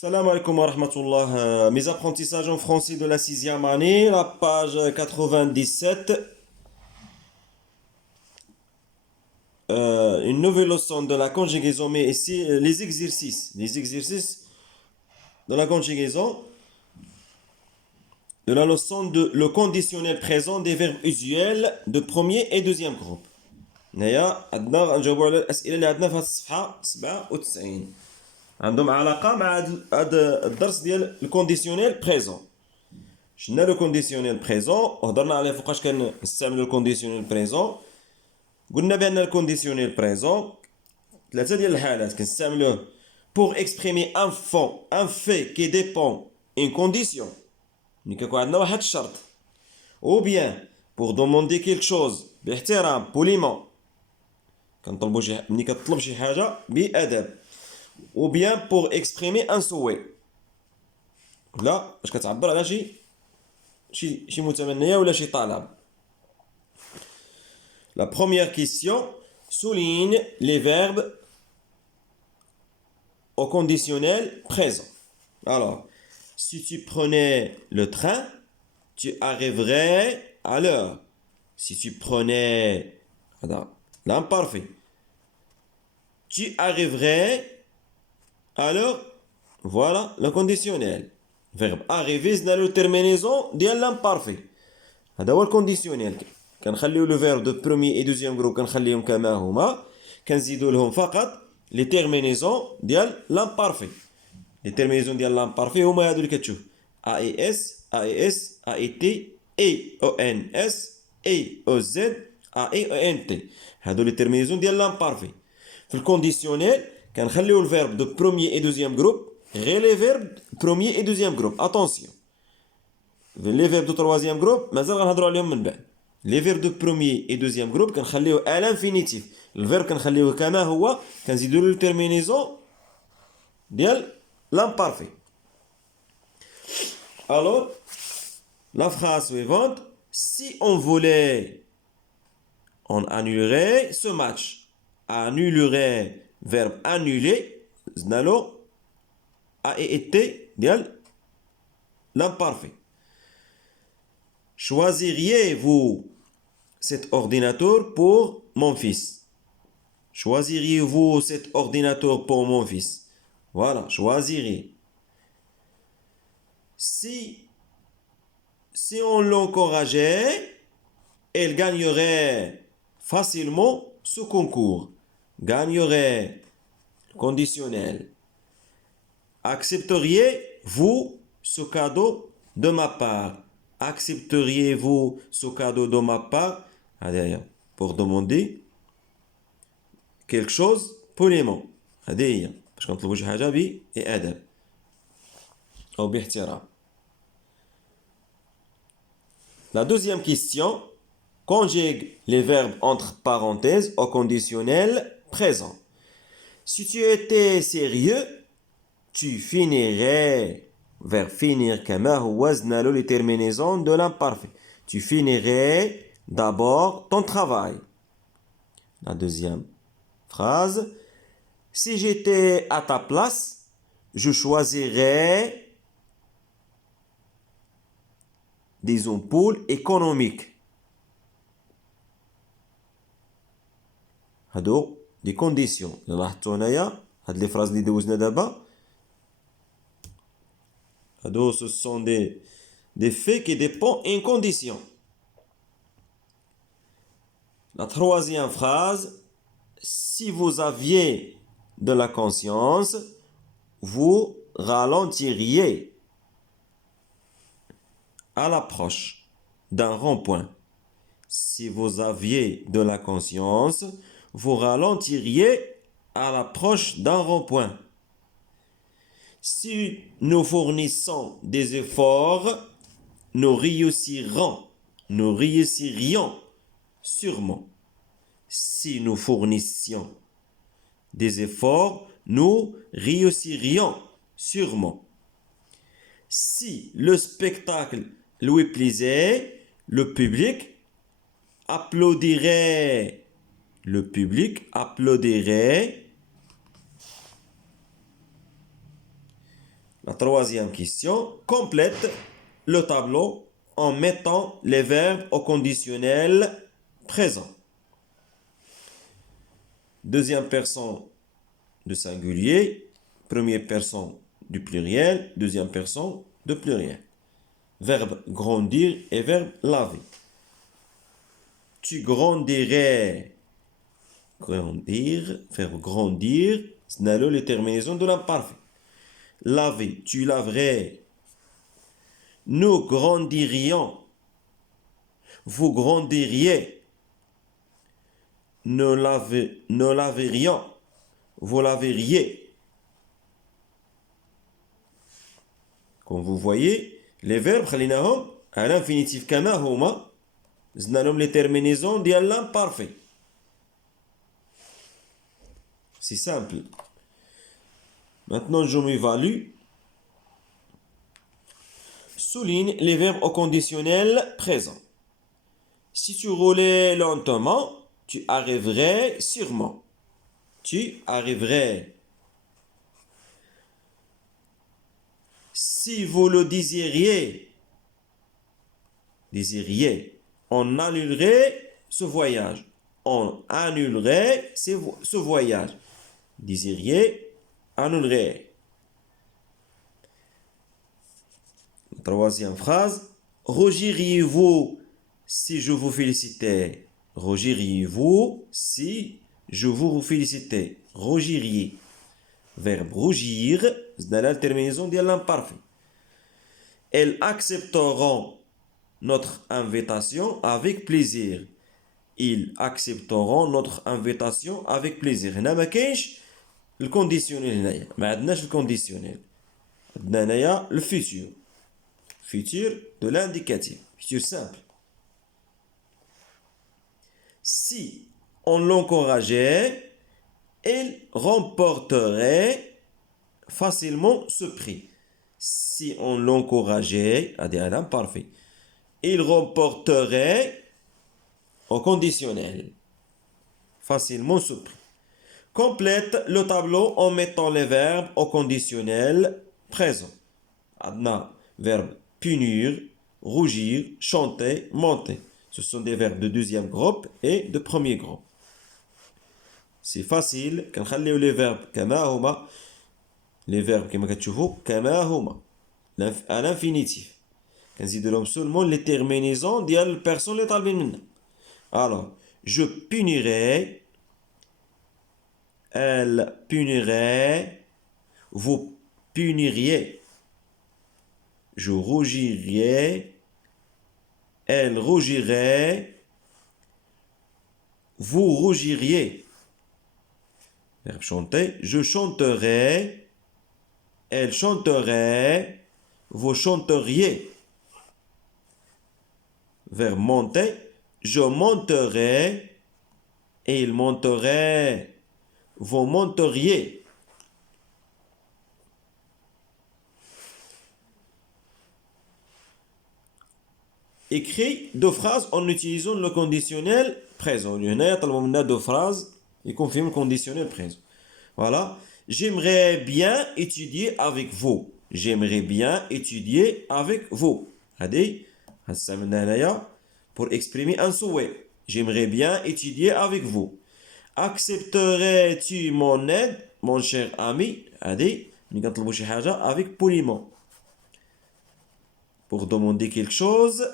Salam alaikum wa rahmatullah. Mes apprentissages en français de la sixième année, la page 97. Une nouvelle leçon de la conjugaison, mais ici les exercices. Les exercices de la conjugaison de la leçon de le conditionnel présent des verbes usuels de premier et deuxième groupe. هنايا عندنا غنجاوبوا على الأسئلة اللي عندنا في هذه الصفحة 97. عندهم علاقة مع هذا الدرس ديال الكونديسيونيل بريزون. شفنا لو كونديسيونيل بريزون وهضرنا عليه فوقاش كنستعملوا الكونديسيونيل بريزون. قلنا بان الكونديسيونيل بريزون ثلاثه ديال الحالات كنستعملوه pour exprimer un fait qui dépend une condition ملي كيكون عندنا واحد الشرط ou bien pour demander quelque chose باحترام poliment كنطلبوا ملي كتطلب شي حاجه بادب ou bien pour exprimer un souhait لا باش كتعبر على شي متمنيه ولا شي طلب. La première question souligne les verbes au conditionnel présent. Alors, si tu prenais le train, tu arriverais à l'heure. Si tu prenais l'imparfait, tu arriverais à l'heure. Voilà le conditionnel. Verbe arriver, c'est la terminaison de l'imparfait. هذا هو الكونديسيونيل. كنخليو لو فيرب دو بروميي اي دوزيام جروب كنخليهم كما هما كنزيدو لهم فقط لي تيرمينيزون ديال لامبارفي. لي تيرمينيزون ديال لامبارفي هما هادو اللي كتشوف اي اس اي اس اي تي اي او ان اس اي او زد اي او ان تي. هادو لي تيرمينيزون ديال لامبارفي. في الكونديسيونيل كنخليو الفيرب دو بروميي اي دوزيام جروب غير لي فيرب بروميي اي دوزيام جروب. اتونسيون لي فيرب دو تروازيام جروب مازال غنهضروا عليهم من بعد. لي فيرب دو بروميي اي دوزيام جروب كنخليوه ا لانفينيتيف. الفيرب كنخليوه كما هو كنزيدو له التيرمينيزون ديال l'imparfait. Alors, la phrase suivante, si on voulait, on annulerait ce match. Annulerait, verbe annuler, znalo, a été, dial, l'imparfait. Choisiriez-vous cet ordinateur pour mon fils? Choisiriez-vous cet ordinateur pour mon fils? Voilà, choisiriez. Si on l'encourageait, elle gagnerait facilement ce concours. Gagnerait, conditionnel. Accepteriez-vous ce cadeau de ma part? Accepteriez-vous ce cadeau de ma part? Pour demander quelque chose poliment. هذه باش كنطلبوا شي حاجه بادب او باحترام. La deuxième question conjugue les verbes entre parenthèses au conditionnel présent. Si tu étais sérieux, tu finirais. Verbe finir كما هو وزن له les terminaisons de l'imparfait. Tu finirais d'abord ton travail. La deuxième phrase. Si j'étais à ta place, je choisirais des ampoules économiques. هادو دي كونديسيون اللي لاحظتو هنايا هاد لي فراز اللي دوزنا دابا هادو ce sont des faits qui dépendent d'une condition. La troisième phrase, si vous aviez de la conscience, vous ralentiriez à l'approche d'un rond-point. Si vous aviez de la conscience, vous ralentiriez à l'approche d'un rond-point. Si nous fournissons des efforts, nous réussirions sûrement. Si nous fournissions des efforts, nous réussirions sûrement. Si le spectacle lui plaisait, le public applaudirait. Le public applaudirait La troisième question, complète le tableau en mettant les verbes au conditionnel présent. Deuxième personne de singulier, première personne du pluriel, deuxième personne de pluriel. Verbe grandir et verbe laver. Tu grandirais. Grandir, verbe grandir, c'est les terminaisons de l'imparfait. Laver, tu laverais. Nous grandirions. Vous grandiriez. Nous laverions. Vous laveriez. Comme vous voyez, les verbes, خليناهم à l'infinitif كما هما زدنا لهم les terminaisons ديال l'imparfait. C'est simple. Maintenant, je m'évalue. Souligne les verbes au conditionnel présent. Si tu roulais lentement, tu arriverais sûrement. Tu arriverais. Si vous le désiriez, on annulerait ce voyage. On annulerait ce voyage. Désiriez, annulerait. Troisième phrase. Rougiriez-vous si je vous félicitais? Rougiriez-vous si je vous félicitais? Rougiriez. Verbe rougir, c'est la terminaison de l'imparfait. Elles accepteront notre invitation avec plaisir. Ils accepteront notre invitation avec plaisir. هنا ما كاينش الكونديسيونيل هنايا. ما عندناش الكونديسيونيل. عندنا هنايا الفيتور. Futur de l'indicatif. Futur simple. Si on l'encourageait, il remporterait facilement ce prix. Si on l'encourageait, à l'imparfait, il remporterait au conditionnel facilement ce prix. Complète le tableau en mettant les verbes au conditionnel présent. Adna, verbe punir, rougir, chanter, monter. Ce sont des verbes de deuxième groupe et de premier groupe. C'est facile. كنخليو les verbes كما هما. Les verbes كما كتشوفوا كما هما. À l'infinitif. كنزيدو لهم seulement les terminaisons ديال البيرسون اللي طالبين منا. Alors, je punirai, elle punirait, vous puniriez. Je rougirais, elle rougirait, vous rougiriez. Verbe chanter, je chanterai, elle chanterait, vous chanteriez. Verbe monter, je monterai, et il monterait, vous monteriez. Écris deux phrases en utilisant le conditionnel présent. Il y en a deux phrases qui confirment le conditionnel présent. Voilà. J'aimerais bien étudier avec vous. J'aimerais bien étudier avec vous. Pour exprimer un souhait. J'aimerais bien étudier avec vous. Accepterais-tu mon aide, mon cher ami? Avec poliment. Pour demander quelque chose,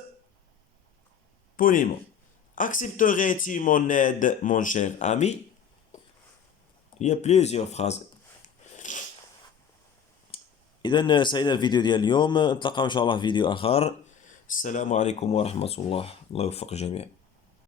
poliment. Accepterais-tu mon aide, mon cher ami? Il y a plusieurs phrases. إذا سعيد الفيديو ديال اليوم. نتلاقاو إن شاء الله في فيديو آخر. السلام عليكم ورحمة الله. الله يوفق الجميع.